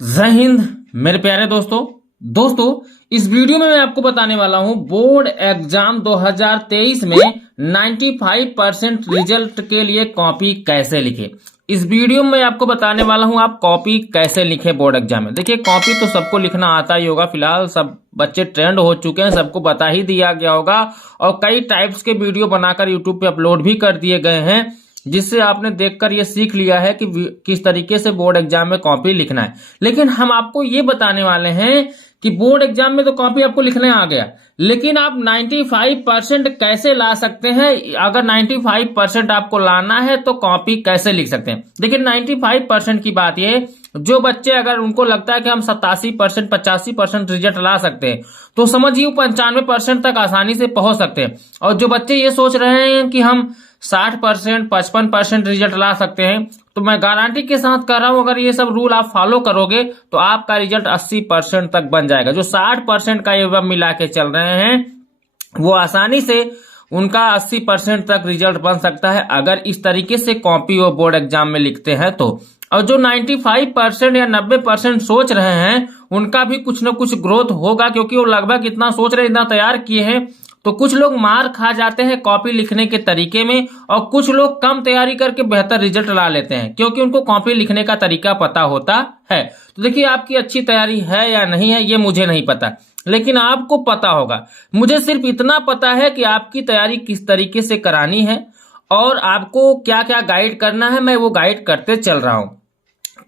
जय हिंद मेरे प्यारे दोस्तों इस वीडियो में मैं आपको बताने वाला हूं बोर्ड एग्जाम 2023 में 95% रिजल्ट के लिए कॉपी कैसे लिखे। इस वीडियो में आपको बताने वाला हूं आप कॉपी कैसे लिखे बोर्ड एग्जाम में। देखिए कॉपी तो सबको लिखना आता ही होगा, फिलहाल सब बच्चे ट्रेंड हो चुके हैं, सबको बता ही दिया गया होगा और कई टाइप्स के वीडियो बनाकर यूट्यूब पे अपलोड भी कर दिए गए हैं, जिससे आपने देखकर ये सीख लिया है कि किस तरीके से बोर्ड एग्जाम में कॉपी लिखना है। लेकिन हम आपको ये बताने वाले हैं कि बोर्ड एग्जाम में तो कॉपी आपको लिखने आ गया, लेकिन आप 95% कैसे ला सकते हैं। अगर 95% आपको लाना है तो कॉपी कैसे लिख सकते हैं। देखिए 95% की बात ये, जो बच्चे अगर उनको लगता है कि हम 87% 85% रिजल्ट ला सकते हैं तो समझिए 95% तक आसानी से पहुंच सकते हैं। और जो बच्चे ये सोच रहे हैं कि हम 60% 55% रिजल्ट ला सकते हैं, तो मैं गारंटी के साथ कर रहा हूं अगर ये सब रूल आप फॉलो करोगे तो आपका रिजल्ट 80% तक बन जाएगा। जो 60% का ये मिला के चल रहे हैं वो आसानी से उनका 80% तक रिजल्ट बन सकता है अगर इस तरीके से कॉपी वो बोर्ड एग्जाम में लिखते हैं तो। और जो 95% या 90% सोच रहे हैं उनका भी कुछ ना कुछ ग्रोथ होगा, क्योंकि वो लगभग इतना सोच रहे हैं, इतना तैयार किए हैं। तो कुछ लोग मार खा जाते हैं कॉपी लिखने के तरीके में और कुछ लोग कम तैयारी करके बेहतर रिजल्ट ला लेते हैं, क्योंकि उनको कॉपी लिखने का तरीका पता होता है। तो देखिए आपकी अच्छी तैयारी है या नहीं है ये मुझे नहीं पता, लेकिन आपको पता होगा। मुझे सिर्फ इतना पता है कि आपकी तैयारी किस तरीके से करानी है और आपको क्या क्या गाइड करना है, मैं वो गाइड करते चल रहा हूं।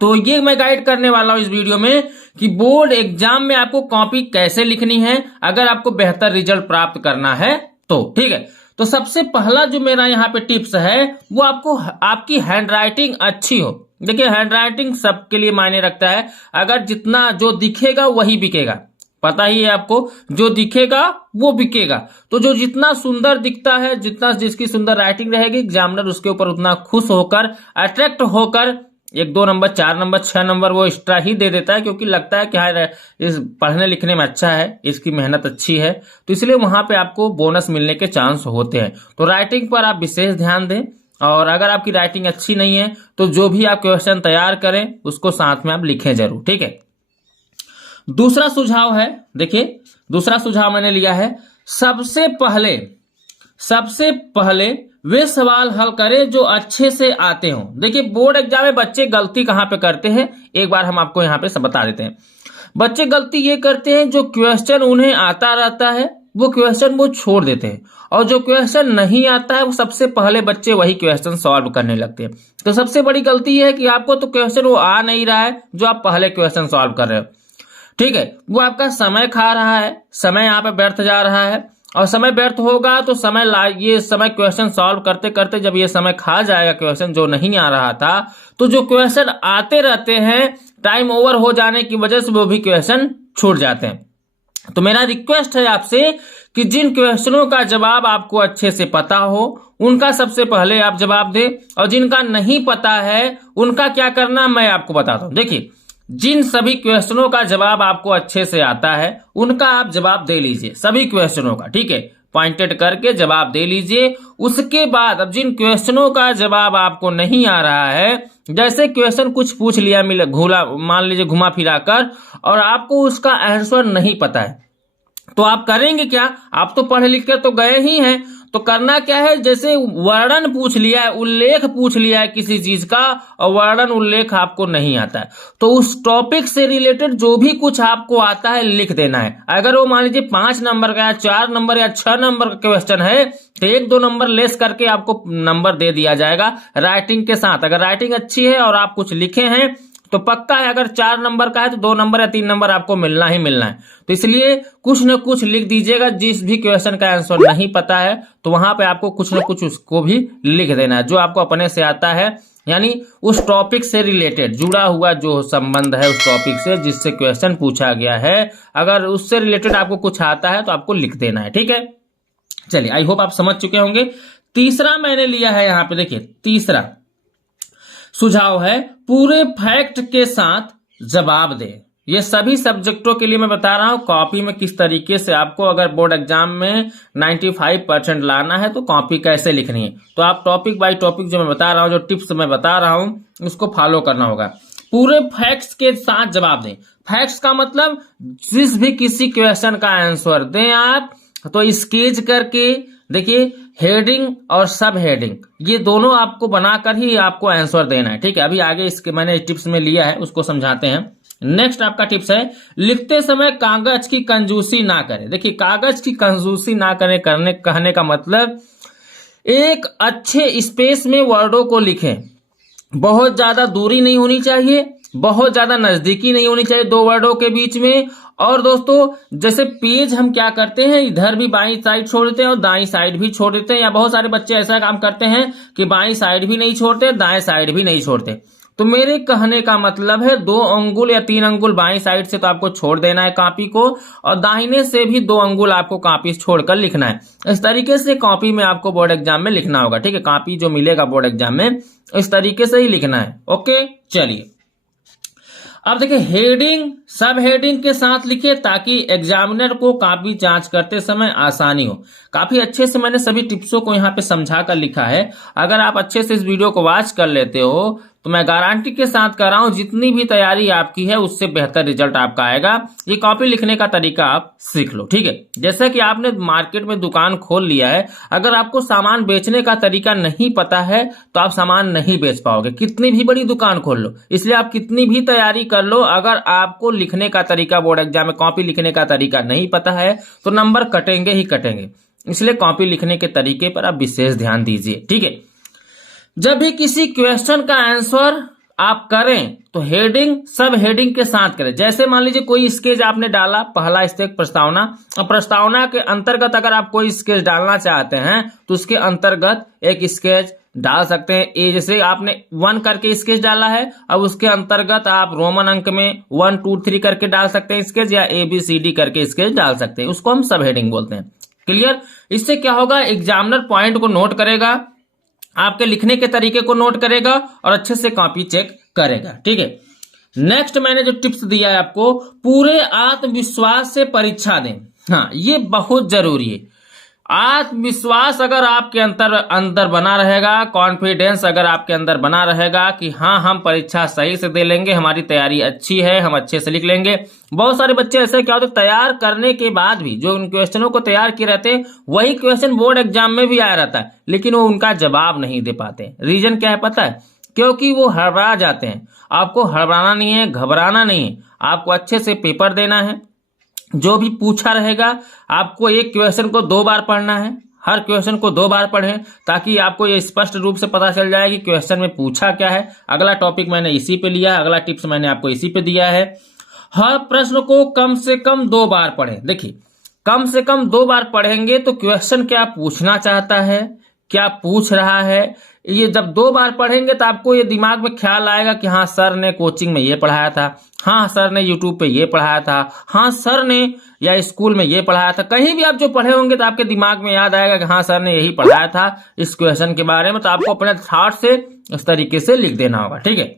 तो ये मैं गाइड करने वाला हूं इस वीडियो में कि बोर्ड एग्जाम में आपको कॉपी कैसे लिखनी है अगर आपको बेहतर रिजल्ट प्राप्त करना है तो। ठीक है, तो सबसे पहला जो मेरा यहाँ पे टिप्स है वो आपको आपकी हैंडराइटिंग अच्छी हो। देखिए हैंडराइटिंग सबके लिए मायने रखता है। अगर जितना जो दिखेगा वही बिकेगा, पता ही है आपको, जो दिखेगा वो बिकेगा। तो जो जितना सुंदर दिखता है, जितना जिसकी सुंदर राइटिंग रहेगी, एग्जामिनर उसके ऊपर उतना खुश होकर अट्रैक्ट होकर 1 2 नंबर 4 नंबर 6 नंबर वो एक्स्ट्रा ही दे देता है, क्योंकि लगता है कि हाँ इस पढ़ने लिखने में अच्छा है, इसकी मेहनत अच्छी है, तो इसलिए वहां पे आपको बोनस मिलने के चांस होते हैं। तो राइटिंग पर आप विशेष ध्यान दें, और अगर आपकी राइटिंग अच्छी नहीं है तो जो भी आप क्वेश्चन तैयार करें उसको साथ में आप लिखें जरूर। ठीक है, दूसरा सुझाव है, देखिए दूसरा सुझाव मैंने लिया है, सबसे पहले वे सवाल हल करें जो अच्छे से आते हों। देखिए बोर्ड एग्जाम में बच्चे गलती कहां पे करते हैं, एक बार हम आपको यहां पे सब बता देते हैं। बच्चे गलती ये करते हैं, जो क्वेश्चन उन्हें आता रहता है वो क्वेश्चन वो छोड़ देते हैं, और जो क्वेश्चन नहीं आता है वो सबसे पहले बच्चे वही क्वेश्चन सॉल्व करने लगते हैं। तो सबसे बड़ी गलती है कि आपको तो क्वेश्चन वो आ नहीं रहा है जो आप पहले क्वेश्चन सॉल्व कर रहे हो। ठीक है, वो आपका समय खा रहा है, समय यहाँ पे व्यर्थ जा रहा है, और समय व्यर्थ होगा तो ये समय क्वेश्चन सॉल्व करते करते जब ये समय खा जाएगा क्वेश्चन जो नहीं आ रहा था, तो जो क्वेश्चन आते रहते हैं टाइम ओवर हो जाने की वजह से वो भी क्वेश्चन छूट जाते हैं। तो मेरा रिक्वेस्ट है आपसे कि जिन क्वेश्चनों का जवाब आपको अच्छे से पता हो उनका सबसे पहले आप जवाब दें, और जिनका नहीं पता है उनका क्या करना मैं आपको बताता हूं। देखिए जिन सभी क्वेश्चनों का जवाब आपको अच्छे से आता है उनका आप जवाब दे लीजिए, सभी क्वेश्चनों का। ठीक है, पॉइंटेड करके जवाब दे लीजिए। उसके बाद अब जिन क्वेश्चनों का जवाब आपको नहीं आ रहा है, जैसे क्वेश्चन कुछ पूछ लिया मान लीजिए घुमा फिरा कर, और आपको उसका आंसर नहीं पता है, तो आप करेंगे क्या, आप तो पढ़े लिख कर तो गए ही हैं, तो करना क्या है, जैसे वर्णन पूछ लिया है, उल्लेख पूछ लिया है किसी चीज का, और वर्णन उल्लेख आपको नहीं आता है, तो उस टॉपिक से रिलेटेड जो भी कुछ आपको आता है लिख देना है। अगर वो मान लीजिए 5 नंबर का या 4 नंबर या 6 नंबर का क्वेश्चन है तो 1 2 नंबर लेस करके आपको नंबर दे दिया जाएगा राइटिंग के साथ। अगर राइटिंग अच्छी है और आप कुछ लिखे हैं तो पक्का है, अगर 4 नंबर का है तो 2 नंबर या 3 नंबर आपको मिलना ही मिलना है। तो इसलिए कुछ न कुछ लिख दीजिएगा, जिस भी क्वेश्चन का आंसर नहीं पता है तो वहां पे आपको कुछ न कुछ उसको भी लिख देना है जो आपको अपने से आता है, यानी उस टॉपिक से रिलेटेड जुड़ा हुआ जो संबंध है उस टॉपिक से जिससे क्वेश्चन पूछा गया है, अगर उससे रिलेटेड आपको कुछ आता है तो आपको लिख देना है। ठीक है, चलिए आई होप आप समझ चुके होंगे। तीसरा मैंने लिया है यहाँ पे, देखिए तीसरा सुझाव है पूरे फैक्ट के साथ जवाब दे। ये सभी सब्जेक्टों के लिए मैं बता रहा हूं कॉपी में किस तरीके से आपको, अगर बोर्ड एग्जाम में 95% लाना है तो कॉपी कैसे लिखनी है। तो आप टॉपिक बाय टॉपिक जो मैं बता रहा हूं, जो टिप्स मैं बता रहा हूं उसको फॉलो करना होगा। पूरे फैक्ट्स के साथ जवाब दें। फैक्ट्स का मतलब जिस भी किसी क्वेश्चन का आंसर दें आप तो स्केच करके देखिए, हेडिंग और सब हेडिंग ये दोनों आपको बनाकर ही आपको आंसर देना है। ठीक है, अभी आगे इसके मैंने टिप्स में लिया है, उसको समझाते हैं। नेक्स्ट आपका टिप्स है, लिखते समय कागज की कंजूसी ना करें। देखिए, कागज की कंजूसी ना करें कहने का मतलब एक अच्छे स्पेस में वर्डों को लिखें। बहुत ज्यादा दूरी नहीं होनी चाहिए, बहुत ज्यादा नजदीकी नहीं होनी चाहिए दो वर्डों के बीच में। और दोस्तों, जैसे पेज हम क्या करते हैं, इधर भी बाईं साइड छोड़ देते हैं और दाईं साइड भी छोड़ देते हैं, या बहुत सारे बच्चे ऐसा काम करते हैं कि बाईं साइड भी नहीं छोड़ते, दाएं साइड भी नहीं छोड़ते। तो मेरे कहने का मतलब है 2 अंगुल या 3 अंगुल बाईं साइड से तो आपको छोड़ देना है कॉपी को, और दाहिने से भी 2 अंगुल आपको कॉपी छोड़कर लिखना है। इस तरीके से कॉपी में आपको बोर्ड एग्जाम में लिखना होगा। ठीक है, कॉपी जो मिलेगा बोर्ड एग्जाम में इस तरीके से ही लिखना है। ओके, चलिए अब देखिए, हेडिंग सब हेडिंग के साथ लिखिए ताकि एग्जामिनर को कॉपी जांच करते समय आसानी हो। काफी अच्छे से मैंने सभी टिप्सों को यहाँ पे समझा कर लिखा है। अगर आप अच्छे से इस वीडियो को वॉच कर लेते हो तो मैं गारंटी के साथ कह रहा हूं जितनी भी तैयारी आपकी है उससे बेहतर रिजल्ट आपका आएगा। ये कॉपी लिखने का तरीका आप सीख लो। ठीक है, जैसे कि आपने मार्केट में दुकान खोल लिया है, अगर आपको सामान बेचने का तरीका नहीं पता है तो आप सामान नहीं बेच पाओगे, कितनी भी बड़ी दुकान खोल लो। इसलिए आप कितनी भी तैयारी कर लो, अगर आपको लिखने का तरीका बोर्ड एग्जाम में कॉपी लिखने का तरीका नहीं पता है तो नंबर कटेंगे ही कटेंगे। इसलिए कॉपी लिखने के तरीके पर आप विशेष ध्यान दीजिए। ठीक है, जब भी किसी क्वेश्चन का आंसर आप करें तो हेडिंग सब हेडिंग के साथ करें। जैसे मान लीजिए कोई स्केच आपने डाला, पहला स्टेप प्रस्तावना, और प्रस्तावना के अंतर्गत अगर आप कोई स्केच डालना चाहते हैं तो उसके अंतर्गत एक स्केच डाल सकते हैं। ए जैसे आपने 1 करके स्केच डाला है, अब उसके अंतर्गत आप रोमन अंक में 1 2 3 करके डाल सकते हैं स्केच, या ABCD करके स्केच डाल सकते हैं। उसको हम सब हेडिंग बोलते हैं। क्लियर? इससे क्या होगा, एग्जामिनर पॉइंट को नोट करेगा, आपके लिखने के तरीके को नोट करेगा और अच्छे से कॉपी चेक करेगा। ठीक है, नेक्स्ट मैंने जो टिप्स दिया है आपको, पूरे आत्मविश्वास से परीक्षा दें। हाँ, ये बहुत जरूरी है। आत्मविश्वास अगर आपके अंदर बना रहेगा, कॉन्फिडेंस अगर आपके अंदर बना रहेगा कि हाँ हम परीक्षा सही से दे लेंगे, हमारी तैयारी अच्छी है, हम अच्छे से लिख लेंगे। बहुत सारे बच्चे ऐसे क्या होते, तैयार करने के बाद भी जो उन क्वेश्चनों को तैयार किए रहते हैं वही क्वेश्चन बोर्ड एग्जाम में भी आया रहता है, लेकिन वो उनका जवाब नहीं दे पाते। रीजन क्या है पता है? क्योंकि वो हड़बड़ा जाते हैं। आपको हड़बड़ाना नहीं है, घबराना नहीं है, आपको अच्छे से पेपर देना है। जो भी पूछा रहेगा आपको एक क्वेश्चन को 2 बार पढ़ना है, हर क्वेश्चन को 2 बार पढ़ें ताकि आपको ये स्पष्ट रूप से पता चल जाए कि क्वेश्चन में पूछा क्या है। अगला टॉपिक मैंने इसी पे लिया है, अगला टिप्स मैंने आपको इसी पे दिया है। हर प्रश्न को कम से कम 2 बार पढ़ें। देखिए, कम से कम 2 बार पढ़ेंगे तो क्वेश्चन क्या पूछना चाहता है, क्या पूछ रहा है, ये जब 2 बार पढ़ेंगे तो आपको ये दिमाग में ख्याल आएगा कि हाँ सर ने कोचिंग में ये पढ़ाया था, हाँ सर ने यूट्यूब पे ये पढ़ाया था, हाँ सर ने या स्कूल में ये पढ़ाया था। कहीं भी आप जो पढ़े होंगे तो आपके दिमाग में याद आएगा कि हाँ सर ने यही पढ़ाया था इस क्वेश्चन के बारे में। तो आपको अपने थॉट से इस तरीके से लिख देना होगा। ठीक है,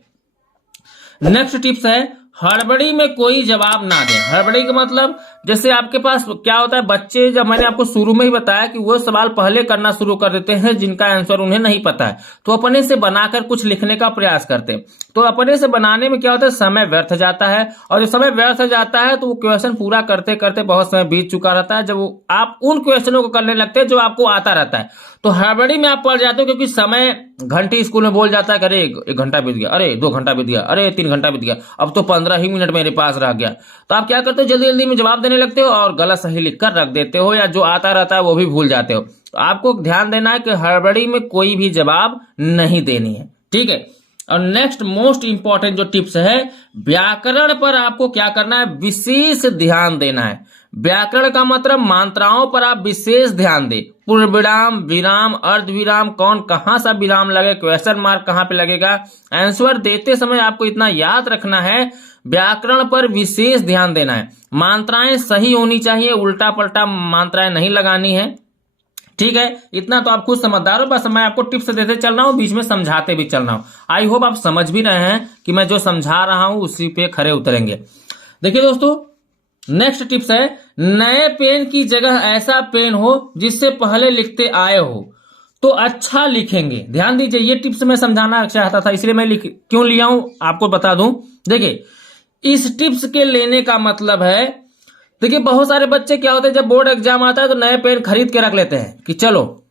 नेक्स्ट टिप्स है, हड़बड़ी में कोई जवाब ना दें। हड़बड़ी का मतलब जैसे आपके पास क्या होता है, बच्चे जब मैंने आपको शुरू में ही बताया कि वो सवाल पहले करना शुरू कर देते हैं जिनका आंसर उन्हें नहीं पता है, तो अपने से बनाकर कुछ लिखने का प्रयास करते हैं। तो अपने से बनाने में क्या होता है, समय व्यर्थ जाता है, और जब समय व्यर्थ जाता है तो वो क्वेश्चन पूरा करते करते बहुत समय बीत चुका रहता है जब आप उन क्वेश्चनों को करने लगते हैं जो आपको आता रहता है। तो हड़बड़ी में आप पड़ जाते हो क्योंकि समय घंटे स्कूल में बोल जाता है, अरे 1 घंटा बीत गया, अरे 2 घंटा बीत गया, अरे 3 घंटा बीत गया, अब तो 15 ही मिनट मेरे पास रह गया। तो आप क्या करते हो, जल्दी जल्दी में जवाब देने लगते हो और गलत सही लिख कर रख देते हो, या जो आता रहता है वो भी भूल जाते हो। तो आपको ध्यान देना है कि हड़बड़ी में कोई भी जवाब नहीं देनी है। ठीक है, और नेक्स्ट मोस्ट इंपॉर्टेंट जो टिप्स है, व्याकरण पर आपको क्या करना है, विशेष ध्यान देना है। व्याकरण का मतलब मात्राओं पर आप विशेष ध्यान दें। पूर्ण विराम, विराम, अर्ध विराम, कौन कहां सा विराम लगे, क्वेश्चन मार्क कहां पे लगेगा। आंसर देते समय आपको इतना याद रखना है, व्याकरण पर विशेष ध्यान देना है। मात्राएं सही होनी चाहिए, उल्टा पलटा मात्राएं नहीं लगानी है। ठीक है, इतना तो आप खुद समझदार हो, बस मैं आपको टिप्स देते चल रहा हूं, बीच में समझाते भी चल रहा हूं। आई होप आप समझ भी रहे हैं कि मैं जो समझा रहा हूं उसी पे खरे उतरेंगे। देखिए दोस्तों, नेक्स्ट टिप्स है, नए पेन की जगह ऐसा पेन हो जिससे पहले लिखते आए हो। तो अच्छा लिखेंगे। ध्यान दीजिए, ये टिप्स मैं समझाना चाहता था, इसलिए मैं क्यों लिया हूं आपको बता दूं। देखिए, इस टिप्स के लेने का मतलब है, देखिए बहुत सारे बच्चे क्या होते हैं, जब बोर्ड एग्जाम आता है तो नए पेन खरीद के रख लेते हैं कि चलो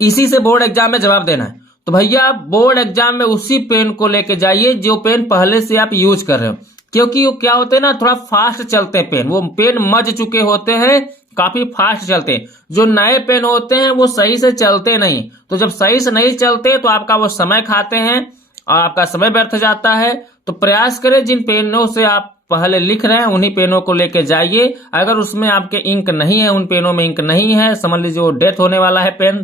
इसी से बोर्ड एग्जाम में जवाब देना है। तो भैया आप बोर्ड एग्जाम में उसी पेन को लेके जाइए जो पेन पहले से आप यूज कर रहे हो, क्योंकि वो क्या होते हैं ना, थोड़ा फास्ट चलते हैं पेन, वो पेन मज चुके होते हैं, काफी फास्ट चलते हैं। जो नए पेन होते हैं वो सही से चलते नहीं, तो जब सही से नहीं चलते तो आपका वो समय खाते हैं और आपका समय व्यर्थ जाता है। तो प्रयास करें जिन पेनों से आप पहले लिख रहे हैं उन्हीं पेनों को लेके जाइए। अगर उसमें आपके इंक नहीं है, उन पेनों में इंक नहीं है, समझ लीजिए वो डेथ होने वाला है पेन,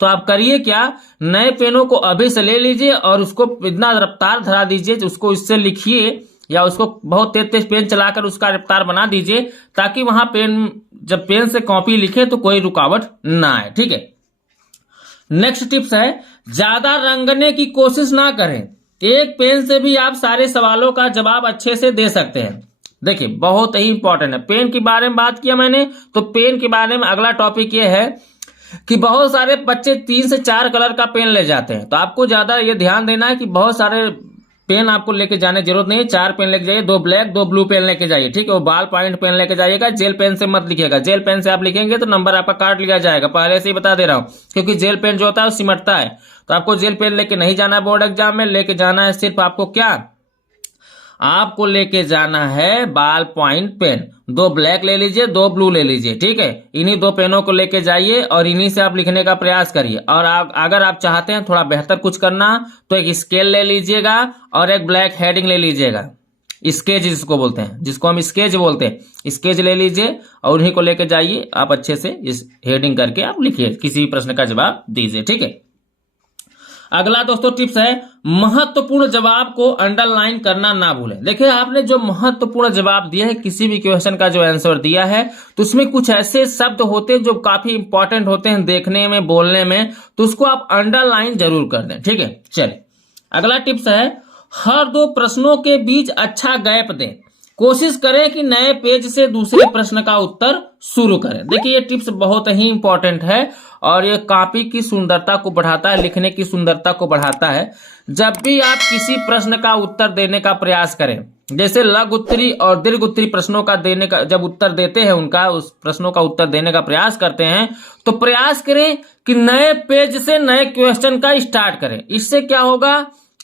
तो आप करिए क्या, नए पेनों को अभी से ले लीजिए और उसको इतना रफ्तार धरा दीजिए, उसको इससे लिखिए या उसको बहुत तेज तेज पेन चलाकर उसका रफ्तार बना दीजिए, ताकि वहां पेन, जब पेन से कॉपी लिखे तो कोई रुकावट ना आए। ठीक है। नेक्स्ट टिप्स है, ज्यादा रंगने की कोशिश ना करें। एक पेन से भी आप सारे सवालों का जवाब अच्छे से दे सकते हैं। देखिए बहुत ही इंपॉर्टेंट है, पेन के बारे में बात किया मैंने, तो पेन के बारे में अगला टॉपिक ये है कि बहुत सारे बच्चे 3 से 4 कलर का पेन ले जाते हैं। तो आपको ज्यादा ये ध्यान देना है कि बहुत सारे पेन आपको लेके जाने की जरूरत नहीं है। 4 पेन लेके जाइए, 2 ब्लैक 2 ब्लू पेन लेके जाइए। ठीक है, वो बॉल पॉइंट पेन लेके जाइएगा, जेल पेन से मत लिखिएगा। जेल पेन से आप लिखेंगे तो नंबर आपका काट लिया जाएगा, पहले से ही बता दे रहा हूं, क्योंकि जेल पेन जो होता है वो सिमटता है। तो आपको जेल पेन लेके नहीं जाना है बोर्ड एग्जाम में, लेके जाना है सिर्फ आपको क्या, आपको लेके जाना है बॉल पॉइंट पेन। 2 ब्लैक ले लीजिए, 2 ब्लू ले लीजिए। ठीक है, इन्हीं 2 पेनों को लेके जाइए और इन्हीं से आप लिखने का प्रयास करिए। और अगर आप चाहते हैं थोड़ा बेहतर कुछ करना तो एक स्केल ले लीजिएगा और एक ब्लैक हेडिंग ले लीजिएगा, स्केच जिसको बोलते हैं, जिसको हम स्केच बोलते हैं, स्केच ले लीजिए और उन्हीं को लेके जाइए। आप अच्छे से इस हेडिंग करके आप लिखिए, किसी भी प्रश्न का जवाब दीजिए। ठीक है। अगला दोस्तों टिप्स है, महत्वपूर्ण जवाब को अंडरलाइन करना ना भूलें। देखिए आपने जो महत्वपूर्ण जवाब दिया है, किसी भी क्वेश्चन का जो आंसर दिया है, तो उसमें कुछ ऐसे शब्द होते हैं जो काफी इंपॉर्टेंट होते हैं देखने में, बोलने में, तो उसको आप अंडरलाइन जरूर कर दें। ठीक है। चलिए अगला टिप्स है, हर 2 प्रश्नों के बीच अच्छा गैप दें। कोशिश करें कि नए पेज से दूसरे प्रश्न का उत्तर शुरू करें। देखिए ये टिप्स बहुत ही इंपॉर्टेंट है और ये कॉपी की सुंदरता को बढ़ाता है, लिखने की सुंदरता को बढ़ाता है। जब भी आप किसी प्रश्न का उत्तर देने का प्रयास करें, जैसे लघु उत्तरी और दीर्घ उत्तरी प्रश्नों का देने का जब उत्तर देते हैं, उनका उस प्रश्नों का उत्तर देने का प्रयास करते हैं, तो प्रयास करें कि नए पेज से नए क्वेश्चन का स्टार्ट करें। इससे क्या होगा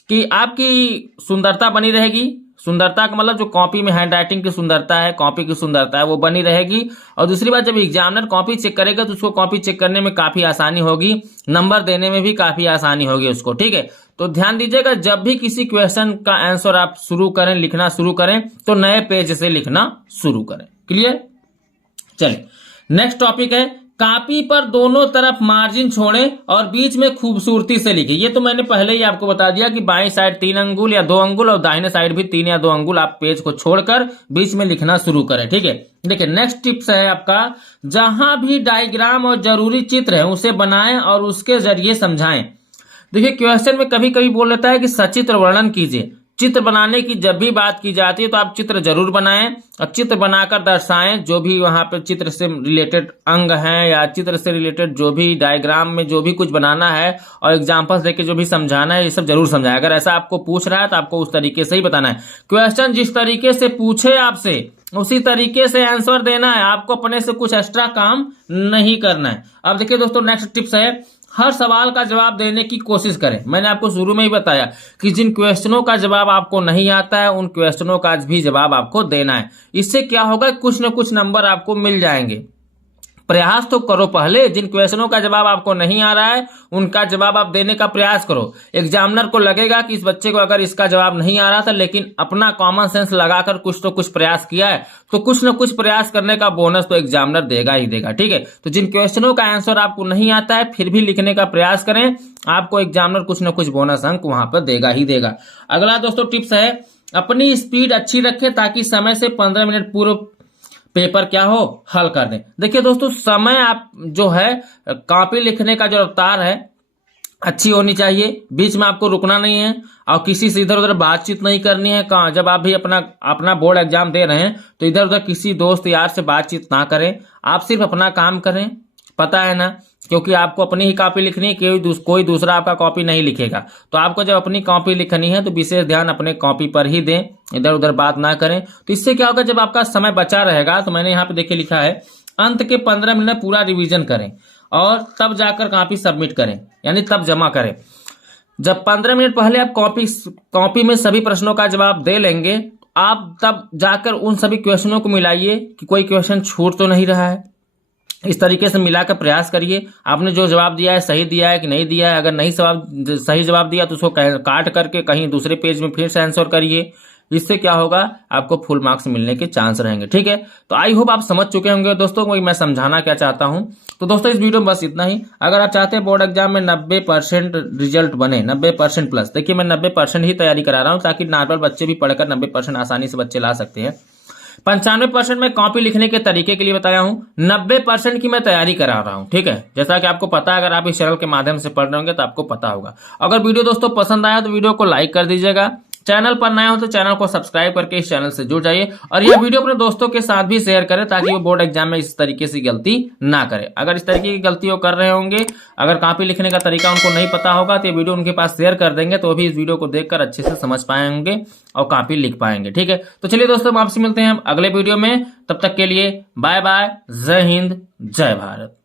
कि आपकी सुंदरता बनी रहेगी। सुंदरता का मतलब जो कॉपी में हैंड राइटिंग की सुंदरता है, कॉपी की सुंदरता है, वो बनी रहेगी। और दूसरी बात, जब एग्जामिनर कॉपी चेक करेगा तो उसको कॉपी चेक करने में काफी आसानी होगी, नंबर देने में भी काफी आसानी होगी उसको। ठीक है, तो ध्यान दीजिएगा, जब भी किसी क्वेश्चन का आंसर आप शुरू करें, लिखना शुरू करें, तो नए पेज से लिखना शुरू करें। क्लियर। चलिए नेक्स्ट टॉपिक है, कॉपी पर दोनों तरफ मार्जिन छोड़ें और बीच में खूबसूरती से लिखें। ये तो मैंने पहले ही आपको बता दिया कि बाईं साइड 3 अंगुल या 2 अंगुल और दाहिने साइड भी 3 या 2 अंगुल आप पेज को छोड़कर बीच में लिखना शुरू करें। ठीक है। देखिए नेक्स्ट टिप्स है आपका, जहां भी डायग्राम और जरूरी चित्र है उसे बनाएं और उसके जरिए समझाएं। देखिए क्वेश्चन में कभी कभी बोल लेता है कि सचित्र वर्णन कीजिए। चित्र बनाने की जब भी बात की जाती है तो आप चित्र जरूर बनाएं और चित्र बनाकर दर्शाएं, जो भी वहां पर चित्र से रिलेटेड अंग हैं या चित्र से रिलेटेड जो भी डायग्राम में जो भी कुछ बनाना है और एग्जांपल्स देके जो भी समझाना है, ये सब जरूर समझाएं। अगर ऐसा आपको पूछ रहा है तो आपको उस तरीके से ही बताना है। क्वेश्चन जिस तरीके से पूछे आपसे उसी तरीके से आंसर देना है, आपको अपने से कुछ एक्स्ट्रा काम नहीं करना है। अब देखिए दोस्तों नेक्स्ट टिप्स है, हर सवाल का जवाब देने की कोशिश करें। मैंने आपको शुरू में ही बताया कि जिन क्वेश्चनों का जवाब आपको नहीं आता है उन क्वेश्चनों का भी जवाब आपको देना है। इससे क्या होगा, कुछ न कुछ नंबर आपको मिल जाएंगे। प्रयास तो करो पहले, जिन क्वेश्चनों का जवाब आपको नहीं आ रहा है उनका जवाब आप देने का प्रयास करो। एग्जामिनर को लगेगा कि इस बच्चे को अगर इसका जवाब नहीं आ रहा था लेकिन अपना कॉमन सेंस लगाकर कुछ तो कुछ प्रयास किया है, तो कुछ न कुछ प्रयास करने का बोनस तो एग्जामिनर देगा ही देगा। ठीक है, तो जिन क्वेश्चनों का आंसर आपको नहीं आता है फिर भी लिखने का प्रयास करें, आपको एग्जामिनर कुछ न कुछ बोनस अंक वहां पर देगा ही देगा। अगला दोस्तों टिप्स है, अपनी स्पीड अच्छी रखें ताकि समय से 15 मिनट पूर्व पेपर क्या हो, हल कर दें। देखिए दोस्तों, समय आप जो है कॉपी लिखने का जो रफ्तार है अच्छी होनी चाहिए, बीच में आपको रुकना नहीं है और किसी से इधर उधर बातचीत नहीं करनी है। जब आप भी अपना बोर्ड एग्जाम दे रहे हैं तो इधर उधर किसी दोस्त यार से बातचीत ना करें, आप सिर्फ अपना काम करें, पता है ना, क्योंकि आपको अपनी ही कॉपी लिखनी है, कोई दूसरा आपका कॉपी नहीं लिखेगा। तो आपको जब अपनी कॉपी लिखनी है तो विशेष ध्यान अपने कॉपी पर ही दें, इधर उधर बात ना करें। तो इससे क्या होगा, जब आपका समय बचा रहेगा, तो मैंने यहाँ पे देखिए लिखा है अंत के 15 मिनट पूरा रिवीजन करें और तब जाकर कॉपी सबमिट करें, यानी तब जमा करें। जब 15 मिनट पहले आप कॉपी में सभी प्रश्नों का जवाब दे लेंगे, आप तब जाकर उन सभी क्वेश्चनों को मिलाइए कि कोई क्वेश्चन छूट तो नहीं रहा है। इस तरीके से मिलाकर प्रयास करिए, आपने जो जवाब दिया है सही दिया है कि नहीं दिया है। अगर नहीं सही जवाब दिया तो उसको काट करके कहीं दूसरे पेज में फिर से आंसर करिए। इससे क्या होगा, आपको फुल मार्क्स मिलने के चांस रहेंगे। ठीक है, तो आई होप आप समझ चुके होंगे दोस्तों को मैं समझाना क्या चाहता हूं। तो दोस्तों इस वीडियो में बस इतना ही। अगर आप चाहते हैं बोर्ड एग्जाम में 90% रिजल्ट बने, 90% प्लस, देखिए मैं 90% ही तैयारी करा रहा हूं ताकि नॉर्मल बच्चे भी पढ़कर 90% आसानी से बच्चे ला सकते हैं। 95% में कॉपी लिखने के तरीके के लिए बताया हूं, 90% की मैं तैयारी करा रहा हूं। ठीक है, जैसा कि आपको पता है, अगर आप इस चैनल के माध्यम से पढ़ रहे होंगे तो आपको पता होगा। अगर वीडियो दोस्तों पसंद आया तो वीडियो को लाइक कर दीजिएगा, चैनल पर नया हो तो चैनल को सब्सक्राइब करके इस चैनल से जुड़ जाइए और यह वीडियो अपने दोस्तों के साथ भी शेयर करें ताकि वो बोर्ड एग्जाम में इस तरीके से गलती ना करें। अगर इस तरीके की गलती वो कर रहे होंगे, अगर कॉपी लिखने का तरीका उनको नहीं पता होगा, तो ये वीडियो उनके पास शेयर कर देंगे तो वो भी इस वीडियो को देखकर अच्छे से समझ पाएंगे और कॉपी लिख पाएंगे। ठीक है, तो चलिए दोस्तों हम आपसे मिलते हैं अगले वीडियो में, तब तक के लिए बाय बाय, जय हिंद, जय भारत।